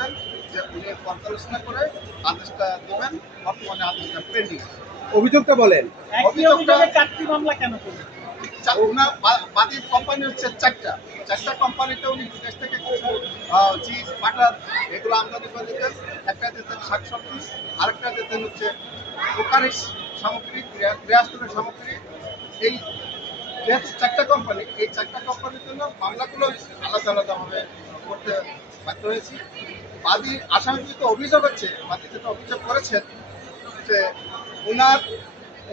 করেছেন যে উনি পর্যালোচনা করে আদেশটা দেবেন। বর্তমানে আদেশটা পেন্ডিং। অভিযোগটা বলেন। অভিযোগটা 4টি মামলা কেন করলেন? ওনার বাদীর কোম্পানি হচ্ছে চারটা কোম্পানিতে উনি বিদেশ থেকে কিছু চিজ বাটার এগুলো আমদানি করে দিতেন। একটা দিতেন শাকসবজি, আরেকটা দিতেন হচ্ছে কুকারিস সামগ্রী, গৃহস্থলের সামগ্রী। এই যেহেতু চারটা কোম্পানি, এই চারটা কোম্পানির জন্য মামলাগুলো আলাদা আলাদাভাবে করতে বাধ্য হয়েছি। বাদী আসামির যেটা অভিযোগ হচ্ছে, বাদী যেটা অভিযোগ করেছেন যে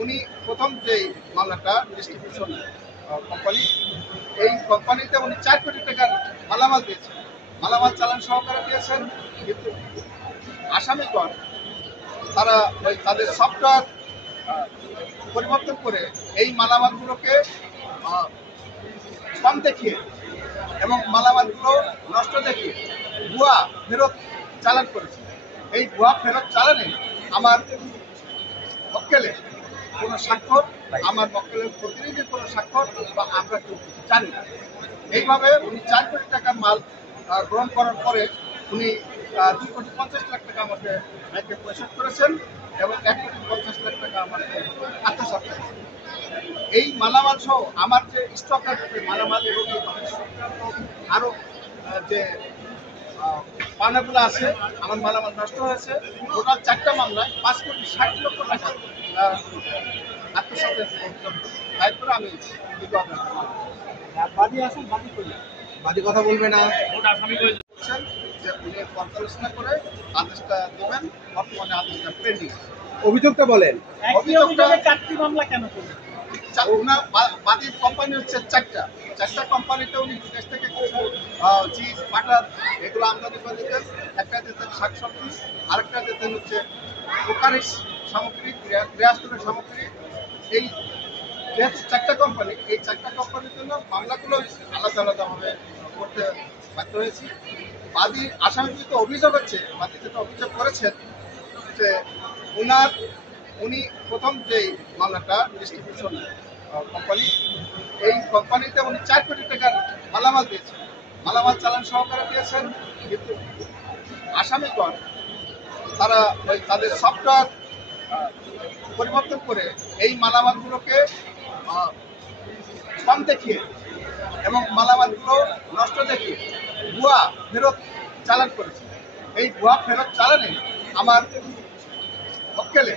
উনি প্রথম যে মামলাটা ডিস্ট্রিবিউশন কোম্পানি, এই কোম্পানিতে উনি 4 কোটি টাকার মালামাল দিয়েছেন, মালামাল চালান সহকারে দিয়েছেন। কিন্তু আসামিগণ তারা তাদের সফটওয়্যার পরিবর্তন করে এই মালামালগুলোকে কম দেখিয়ে এবং মালামালগুলো নষ্ট দেখিয়ে ভুয়া ফেরত চালান করেছে। এই ভুয়া ফেরত চালানে আমার মক্কেলে কোনো স্বাক্ষর, আমার মক্কেলের প্রতিনিধির কোনো স্বাক্ষর বা আমরা কেউ জানি না। এইভাবে উনি 4 কোটি টাকার মাল গ্রহণ করার পরে উনি 2,50,00,000 টাকা আমাকে ব্যাংকে পরিশোধ করেছেন এবং 1,50,00,000 টাকা আমাকে আত্মসাৎ করেছেন। এই মালামাল সহ আমার যে স্টক আছে মালামাল এবং আরও যে পাওনাগুলো আছে, আমার মালামাল নষ্ট হয়েছে। টোটাল 4টা মামলায় 5,60,00,000 টাকা আত্মসাতের তারপরে আমি বাদী আসুন, বাদী করলেন। বাদী কথা বলবে না। যে উনি পর্যালোচনা করে আদেশটা দেবেন। বর্তমানে আদেশটা পেন্ডিং। অভিযোগটা বলেন। অভিযোগটা 4টি মামলা কেন করলেন? ওনার বাদীর কোম্পানি হচ্ছে চারটা কোম্পানিতে উনি বিদেশ থেকে কিছু চিজ বাটার এগুলো আমদানি করে দিতেন। একটা দিতেন শাকসবজি, আরেকটা দিতেন হচ্ছে কুকারিস সামগ্রী, গৃহস্থলের সামগ্রী। এই যেহেতু চারটা কোম্পানি, এই চারটা কোম্পানির জন্য মামলাগুলো আলাদা আলাদাভাবে করতে বাধ্য হয়েছি। বাদী আসামির যেটা অভিযোগ হচ্ছে, বাদী যেটা অভিযোগ করেছেন যে উনি প্রথম যে মামলাটা ডিস্ট্রিবিউশন কোম্পানি, এই কোম্পানিতে উনি 4 কোটি টাকার মালামাল দিয়েছেন, মালামাল চালান সহকারে দিয়েছেন। কিন্তু আসামিগণ তারা তাদের সফটওয়্যার পরিবর্তন করে এই মালামালগুলোকে কম দেখিয়ে এবং মালামালগুলো নষ্ট দেখিয়ে ভুয়া ফেরত চালান করেছে। এই ভুয়া ফেরত চালানে আমার মক্কেলে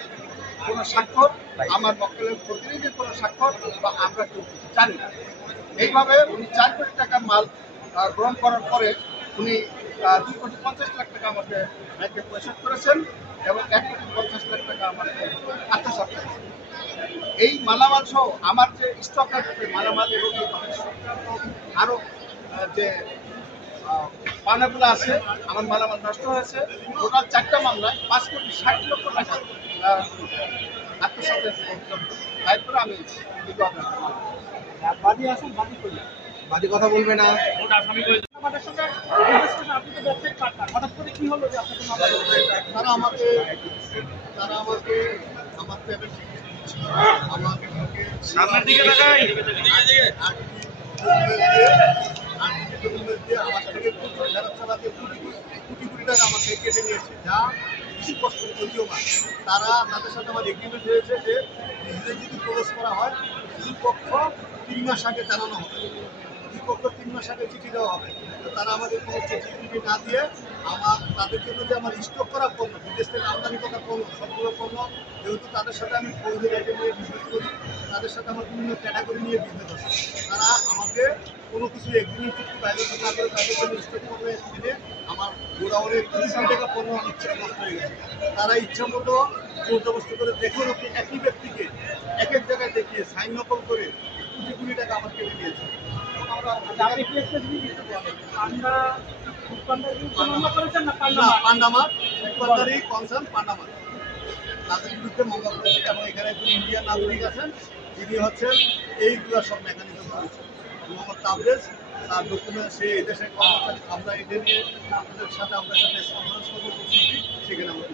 কোনো স্বাক্ষর, আমার মক্কেলের প্রতিনিধির কোনো স্বাক্ষর বা আমরা কেউ জানি না। এইভাবে উনি 4 কোটি টাকার মাল গ্রহণ করার পরে উনি 2,50,00,000 টাকা আমাকে ব্যাংকে পরিশোধ করেছেন এবং 1,50,00,000 টাকা আমাকে আত্মসাৎ করেছেন। এই মালামাল সহ আমার যে স্টক আছে মালামাল এবং আরও যে পাওনাগুলো আছে, আমার মালামাল নষ্ট হয়েছে। টোটাল 4টা মামলায় 5,60,00,000 টাকা আত্মসাতের তারপরে আমি বাদী আসুন, বাদী করলেন। বাদী কথা বলবে না। আমাদের সঙ্গে আপনি তো ব্যবসায়িক পার্টনার, হঠাৎ করে কি হলো যে আপনাকে মামলা করলেন? তারা আমাকে আমার পেমেন্ট সামনের দিকে লাগাই আমার থেকে কোটি টাকা আমার থেকে কেটে নিয়েছে, যা স্পষ্ট প্রতীয়মান। তারা তাদের সাথে আমার এগ্রিমেন্ট হয়েছে যে নিজেদের যদি প্রবেশ করা হয় দুই পক্ষ 3 মাস আগে জানানো হবে, দুই পক্ষ 3 মাস আগে চিঠি দেওয়া হবে। তো তারা আমাদের কোনো চিঠি না দিয়ে তাদের জন্য যে আমার স্টক করা পণ্য, বিদেশ থেকে আমদানি করা পণ্য, সবগুলো পণ্য যেহেতু তাদের সাথে আমি ফৌজের আইটেম নিয়ে বিজনেস করি, তাদের সাথে আমার বিভিন্ন ক্যাটাগরি নিয়ে বিজনেস আছে। তারা আমাকে কোনো কিছু এগ্রিমেন্ট চুক্তি বাইরে না করে তাদের জন্য স্টক পণ্য এনে আমার গোডাউনের 3 টাকা পণ্য ইচ্ছা নষ্ট হয়ে গেছে। তারা ইচ্ছা মতো জোরজবস্তি করে দেখুন একই ব্যক্তিকে এক জায়গায় দেখিয়ে সাইন নকল করে কোটি টাকা আমার কেটে দিয়েছে। আপনি কি একটা জিনিস দিতে পারবেন? মামলা করেছেন না পান্ডামার কনসার্ন পান্ডামার তাদের বিরুদ্ধে মামলা করেছে এবং এখানে একজন ইন্ডিয়ান নাগরিক আছেন, যিনি হচ্ছেন এইগুলো সব মেকানিজম করেছেন। মোহাম্মদ তাবরেজ তার ডকুমেন্ট, সে এই দেশের কর্মচারী। আমরা এটা নিয়ে আপনাদের সাথে আমরা একটা প্রেস কনফারেন্স করবো, সেখানে আমরা